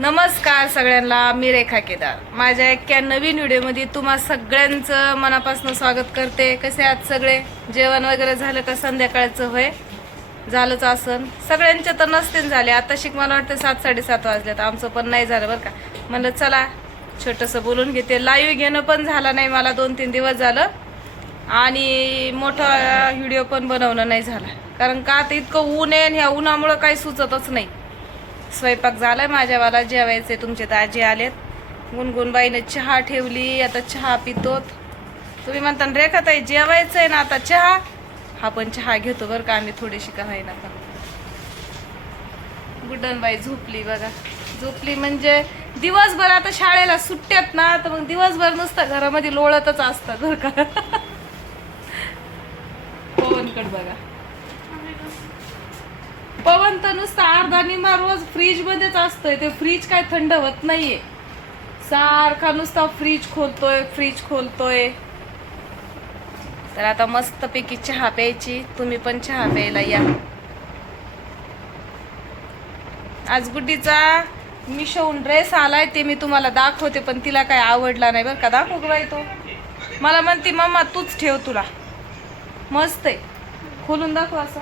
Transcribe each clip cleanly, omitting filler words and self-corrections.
नमस्कार सगळ्यांना, मी रेखा केदार माझ्या एका नवीन व्हिडिओमध्ये तुम्हा सगळ्यांचं मनापासून स्वागत करते. कसे आहात सगळे? जेवण वगैरे झालं का? संध्याकाळचं होय झालंच असन सगळ्यांच्या, तर नसतील झाले. आता शिक मला वाटतं 7-7:30 वाजलेत, आमचं पण नाही झालं बरं का. म्हणलं चला छोटंसं बोलून घेते. लाईव्ह घेणं पण झालं नाही मला 2-3 दिवस झालं, आणि मोठा व्हिडिओ पण बनवणं नाही झाला. कारण का आता इतकं ऊन आहे, ह्या उन्हामुळं काही सुचतच नाही. स्वयंपाक झालाय माझ्यावाला, जेवायचे. तुमचे दाजी आलेत. गुणगुणबाईने चहा ठेवली, आता चहा पितोत. तुम्ही म्हणता रेखा ताई जेवायचंय ना आता चहा? हा पण चहा घेतो बरं का आम्ही, थोडीशी का आहे ना. गुड्डनबाई झोपली बघा, झोपली म्हणजे दिवसभर आता शाळेला सुट्ट्यात ना, तर मग दिवसभर नुसतं घरामध्ये लोळतच असतात बरं का. पवनकड बघा, पवन तर नुसतं अर्धा निमा रोज फ्रीज मध्येच असतोय. ते फ्रीज काय थंड होत नाहीये, सारखा नुसता फ्रीज खोलतोय. तर आता मस्तपैकी चहा प्यायची. तुम्ही पण चहा प्यायला या. आज गुड्डीचा मिशोहून ड्रेस आलाय, ते मी तुम्हाला दाखवते, पण तिला काय आवडला नाही बरं का. दाखवू का बाई तो? मला म्हणती मम्मा तूच ठेव, तुला मस्त आहे. खोलून दाखव असं.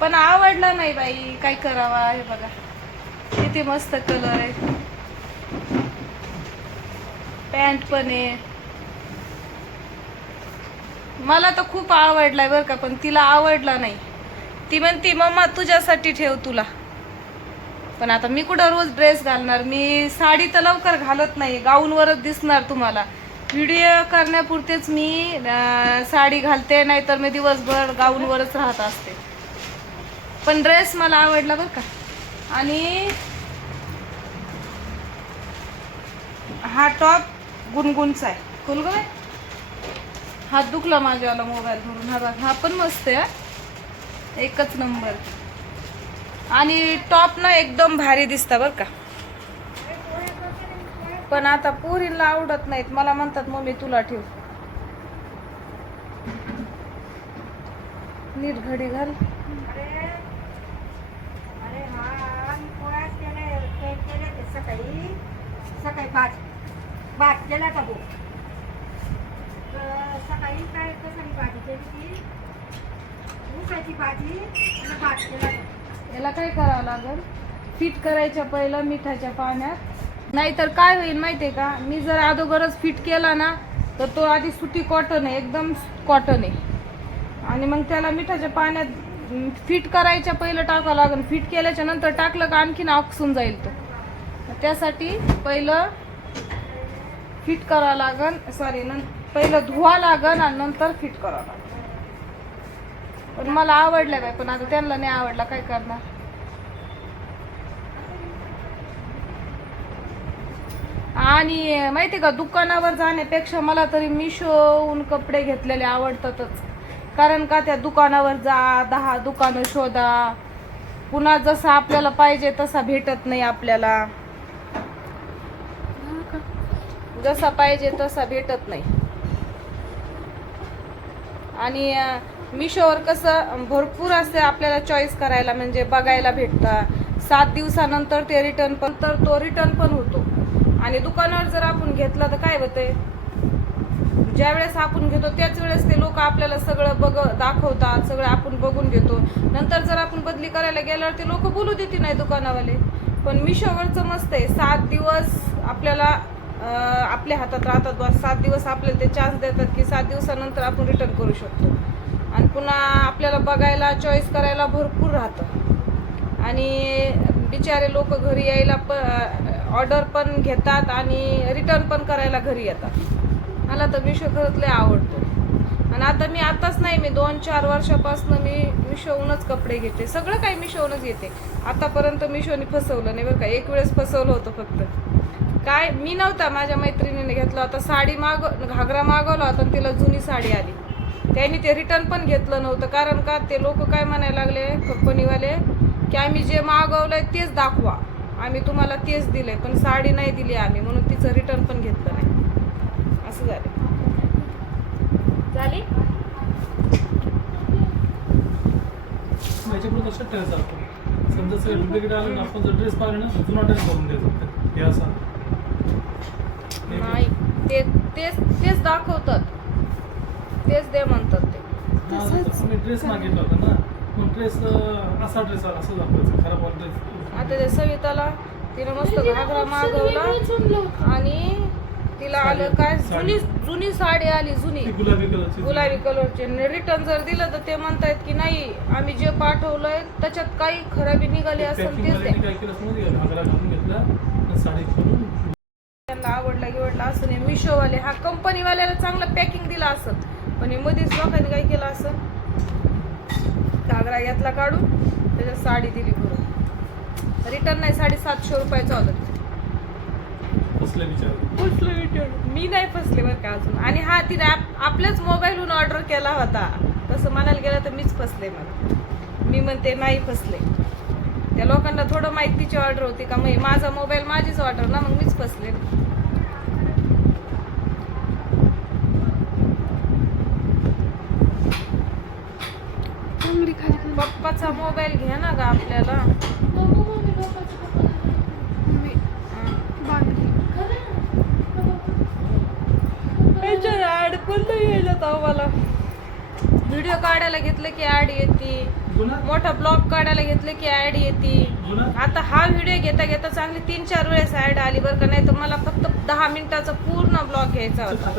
पण आवडला नाही बाई, काय करावा. हे बघा किती मस्त कलर आहे, पॅन्ट पण आहे. मला तर खूप आवडलाय बरं का, पण तिला आवडला नाही. ती म्हणती मम्मा तुझ्यासाठी ठेव तुला. पण आता मी कुठं रोज ड्रेस घालणार? मी साडी तर लवकर घालत नाही, गाऊनवरच दिसणार तुम्हाला. व्हिडिओ करण्यापुरतेच मी साडी घालते, नाहीतर मी दिवसभर गाऊनवरच राहत असते. पण ड्रेस मला आवडला बरं का. आणि हा टॉप गुणगुणचा आहे. खोल ग बाई, हात दुखला माझ्यावाला मोबाईल धरून. हा बघ, हा पण मस्त आहे, एकच नंबर. आणि टॉप ना एकदम भारी दिसता बरं का. पण आता पोरींना आवडत नाहीत, मला म्हणतात मम्मी तुला ठेव. नीट घडी घाल. सकाळी भात केला का भाऊ? सकाळी काय कशाची भाजी केली ती? ऊसाची भाजी आणि भात केला. याला काय करावं लागेल, फिट करायच्या पहिलं मिठाच्या पाण्यात. नाहीतर काय होईल माहितीये का, मी जर अगोदरच फिट केला ना, तर तो आधी सुती कॉटन आहे, एकदम कॉटन आहे. आणि मग त्याला मिठाच्या पाण्यात फिट करायच्या पहिलं टाकावं लागेल. फिट केल्याच्या नंतर टाकलं का आणखीन ऑक्सून जाईल तो. त्यासाठी पहिलं फिट करावं लागन, पहिलं धुवा लागन आणि नंतर फिट करावं लागन. पण मला आवडलं बाई, पण आता त्यांना नाही आवडला, काय करणार. आणि माहिती का, दुकानावर जाण्यापेक्षा मला तरी मिशोहून कपडे घेतलेले आवडतातच. कारण का त्या दुकानावर जा, 10 दुकानं शोधा, पुन्हा जसं आपल्याला पाहिजे तसा भेटत नाही आपल्याला. जसा पाहिजे तसा भेटत नाही. आणि मिशोवर कसं भरपूर असते आपल्याला चॉईस करायला, म्हणजे बघायला भेटतं. 7 दिवसानंतर ते रिटर्न पण होतो. आणि दुकानावर जर आपण घेतलं तर काय होतंय, ज्या वेळेस आपण घेतो त्याच वेळेस ते लोक आपल्याला सगळं दाखवतात, सगळं आपण बघून घेतो. नंतर जर आपण बदली करायला गेल्यावर ते लोक बोलू देते नाही दुकानावाले. पण मिशोवरचं मस्त आहे, 7 दिवस आपल्याला आपल्या हातात राहतात बस. 7 दिवस आपल्याला ते चान्स देतात की 7 दिवसानंतर आपण रिटर्न करू शकतो. आणि पुन्हा आपल्याला बघायला, चॉईस करायला भरपूर राहतं. आणि बिचारे लोक घरी यायला ऑर्डर पण घेतात आणि रिटर्न पण करायला घरी येतात. मला तर मिशो खरंच लय आवडतो. आणि आताच नाही, मी 2-4 वर्षापासून मी मिशोहूनच कपडे घेते. सगळं काही मिशोहूनच घेते. आतापर्यंत मिशोने फसवलं नाही बरं का. एक वेळेस फसवलं होतं फक्त. काय मी नव्हता, माझ्या मैत्रिणीने घेतला होता. घागरा मागवला होता आणि तिला जुनी साडी आली. त्यांनी ते रिटर्न पण घेतलं नव्हतं. कारण का ते लोक काय म्हणायला लागले कंपनीवाले, की आम्ही जे मागवलंय तेच दाखवा, आम्ही तुम्हाला तेच दिलंय, पण साडी नाही दिली आम्ही, म्हणून तिचं रिटर्न पण घेतलं नाही. असं झाली. ह्याच्यापुढे लक्षात ठेवायचं आपण. समजा सगळं डुप्लिकेट आलं ना, आपण जर ड्रेस पाहिलं ना जुना ड्रेस करून द्यायचा हे असा. नाही तेच दाखवतात, तेच दे म्हणतात ते. मी ड्रेस मागितला होता ना, मग ड्रेस असा ड्रेस असं दाखवायचा खराब वाला ड्रेस. आता त्या सविताला तिने मस्त घागरा मागवला आणि तिला आलं काय, जुनी साडी आली, जुनी गुलाबी कलरची. गुलाबी कलरची. रिटर्न जर दिलं तर ते म्हणतायत की नाही, आम्ही जे पाठवलंय त्याच्यात काही खराबी निघाली असेल तेच द्या. काय केलं माहिती का, घागरा घालून घेतला आणि साडी खोलून. त्यांना आवडला असं नाही. मिशोवाले हा कंपनीवाल्याला चांगलं पॅकिंग दिलं असं, पण हे मध्येच लोकांनी काय केलं असं, घागरा घेतला काढून त्याच्यात साडी दिली भरून. रिटर्न नाही, 750 रुपयाचा होता. कसले विचार. मी नाही फसले बरं का अजून. आणि हा तिने आपल्याच मोबाईलहून ऑर्डर केला होता, तसं म्हणायला गेलं तर मीच फसले. मला मी म्हणते नाही फसले, त्या लोकांना थोडं माहितीची ऑर्डर होती का, मग माझा मोबाईल माझीच ऑर्डर ना, मग मीच फसले. पप्पाचा मोबाईल घ्या ना गा आपल्याला. ऍड पण नाही यायला मला. व्हिडिओ काढायला घेतलं की ऍड येते, मोठा ब्लॉग काढायला घेतलं की ऍड येते. आता हा व्हिडिओ घेता घेता चांगली 3-4 वेळेस ऍड आली बरं का. नाही तर मला फक्त 10 मिनिटाचा पूर्ण ब्लॉग घ्यायचा होता,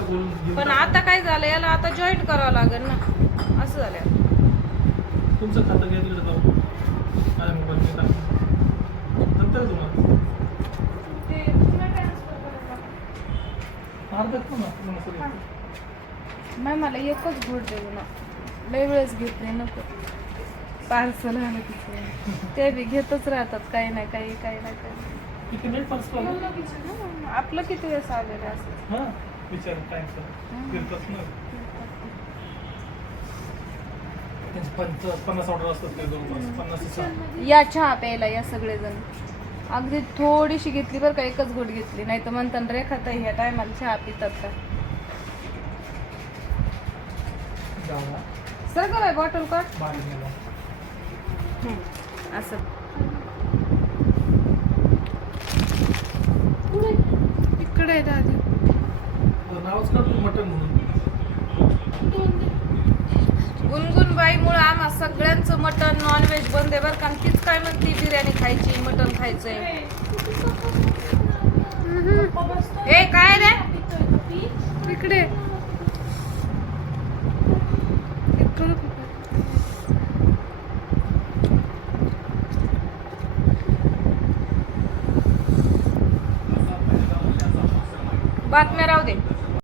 पण आता काय झालं, याला आता जॉईन करावं लागेल ना, असं झालं. तुमचं खातं घ्या तिकडे जाऊ, माझ्या मोबाईल नंतर तुम्हाला नाही, मला एकच गोड देऊ ना, लय वेळेस घेत नाही नको. पार्सल आलं तिथे ते बी घेतच राहतात, काही नाही काही काही नाही काही. किती मिनिट पार्सल आपलं किती वेळेस आलेलं असं. हां विचार टाइम फिरतात ना, 50 ऑर्डर असतात ते जवळपास 50. या चहा प्यायला या सगळेजण. अगदी थोडीशी घेतली बरं का, एकच घोट घेतली. नाही तर म्हणतात रेखाताई ह्या टायमाला चहा पितात का. सर का बॉटल का असं इकडे दादी नावच काढलं मटन म्हणून. गुणगुणबाईमुळे आम्हा सगळ्यांचं मटन नॉनव्हेज बंद आहे बरं का. तीच काय म्हणते बिर्याणी खायची, मटन खायचंय. ए काय रे इकडे बातम्या राहू दे.